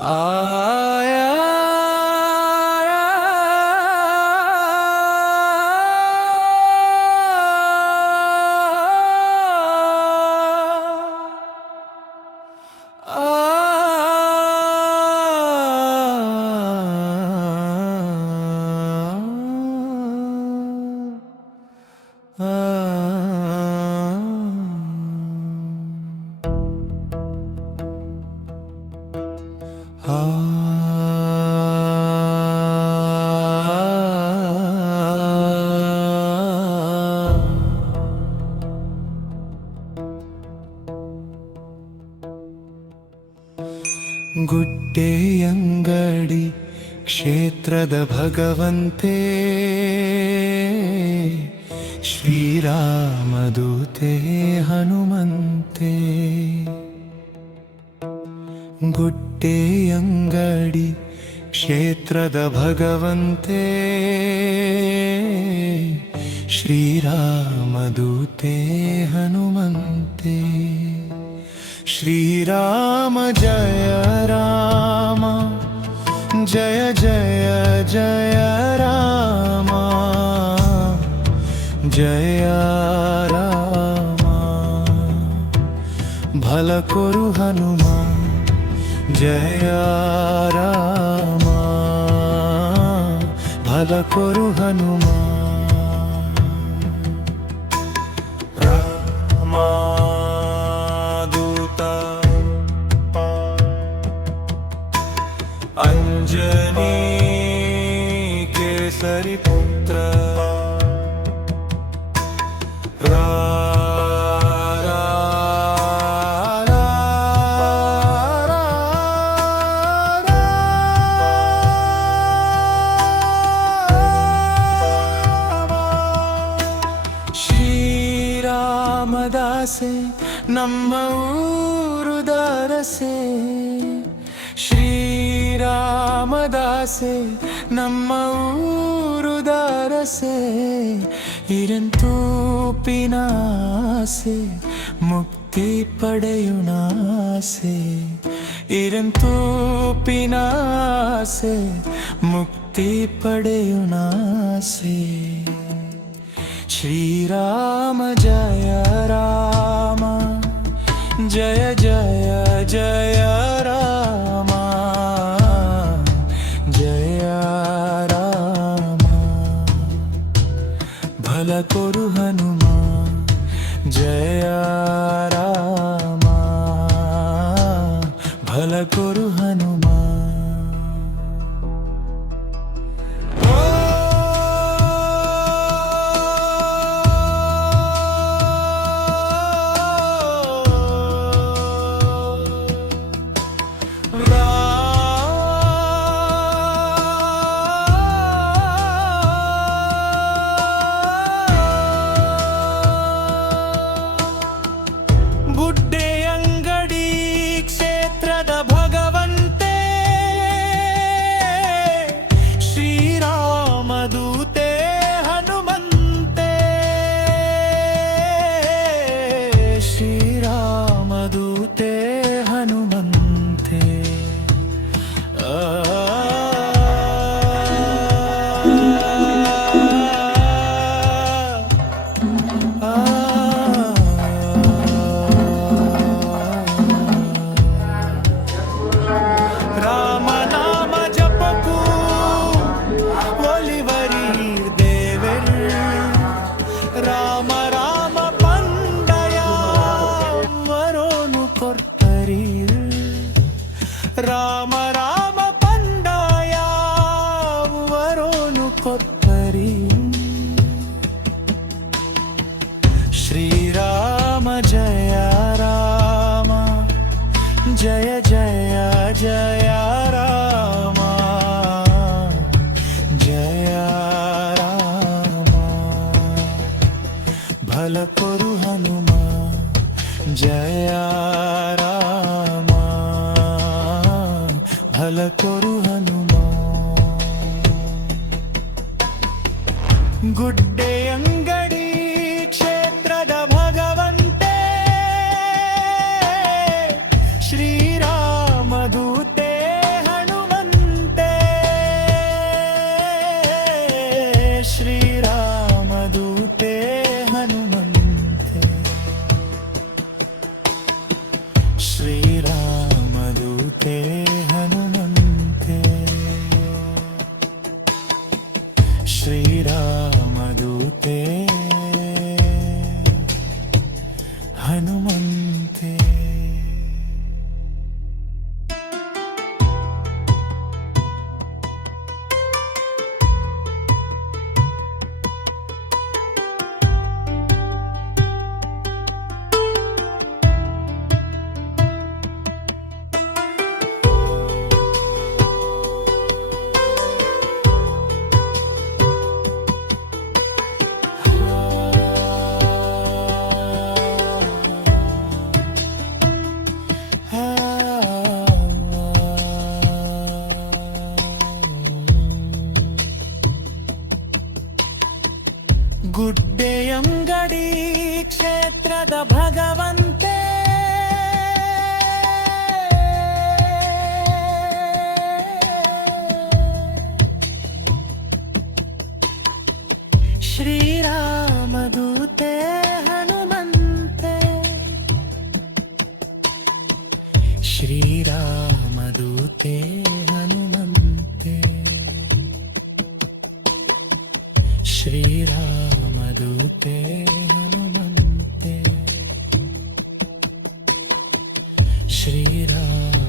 आया ಗುಡ್ಡೆಯಂಗಡಿ ಕ್ಷೇತ್ರದ ಭಗವಂತೆ ಶ್ರೀರಾಮದೂತೆ ಹನುಮಂತೆ. ಗುಡ್ಡೆಯಂಗಡಿ ಕ್ಷೇತ್ರದ ಭಗವಂತೆ ಶ್ರೀರಾಮದೂತೆ ಹನುಮಂತೆ. श्रीराम जय राम जय जय जय राम जय राम. भल कोरु हनुमान जय राम भल कोरु हनुमान. अंजनी केसरी पुत्र ಶ್ರೀರಾಮದಾಸೆ ನಮ್ಮ ಊರು ದಾರಸೆ. ಶ್ರೀರಾಮದಾಸೆ ನಮ್ಮ ಊರು ದಾರಸೆ. ಇರಂತೂಪಿನಾಸೆ ಮುಕ್ತಿ ಪಡೆಯುನಾಸೆ. ಇರಂತೂಪಿನಾಸೆ ಮುಕ್ತಿ ಪಡೆಯುನಾಸೆ. ಶ್ರೀರಾಮ ಜಯ ರಾಮ ಜಯ ಜಯ ಜಯ ರಾಮ जय राम. भल कोरु हनुमान जय राम भल कोरु हनुमान. ಗುಡ್ಡೆಯಂಗಡಿ ಕ್ಷೇತ್ರದ ಭಗವಂತೆ ಶ್ರೀರಾಮದೂತೆ ಹನುಮಂತೆ. ಶ್ರೀರಾಮದೂತೆ ಹನುಮಂತೆ. ರಾಮ ರಾಮ ಪಂಡಯ ವರೋನು ಕೊರ್ತರಿ. ರಾಮ ರಾಮ ಪಂಡಯ ವರೋನು ಕೊರ್ತರಿ. ಶ್ರೀರಾಮ ಜಯ ರಾಮ ಜಯ ಜಯ ಜಯ ರಾಮ जय राम. भल कोरु हनुमान जय राम भल कोरु हनुमान. गुड्डेयंगडी ಕ್ಷೇತ್ರದ ಭಗವಂತೆ ಶ್ರೀರಾಮದೂತೆ ಗುಡ್ಡೆಯಂಗಡಿ ಕ್ಷೇತ್ರದ ಭಗವಂತೆ ಶ್ರೀರಾಮದೂತೆ ಹನುಮಂತೆ ಶ್ರೀರಾಮದೂತೆ ಹನುಮಂತೆ ಶ್ರೀರಾಮದೂತೆ ಹನುಮಂತೆ ಶ್ರೀರಾಮ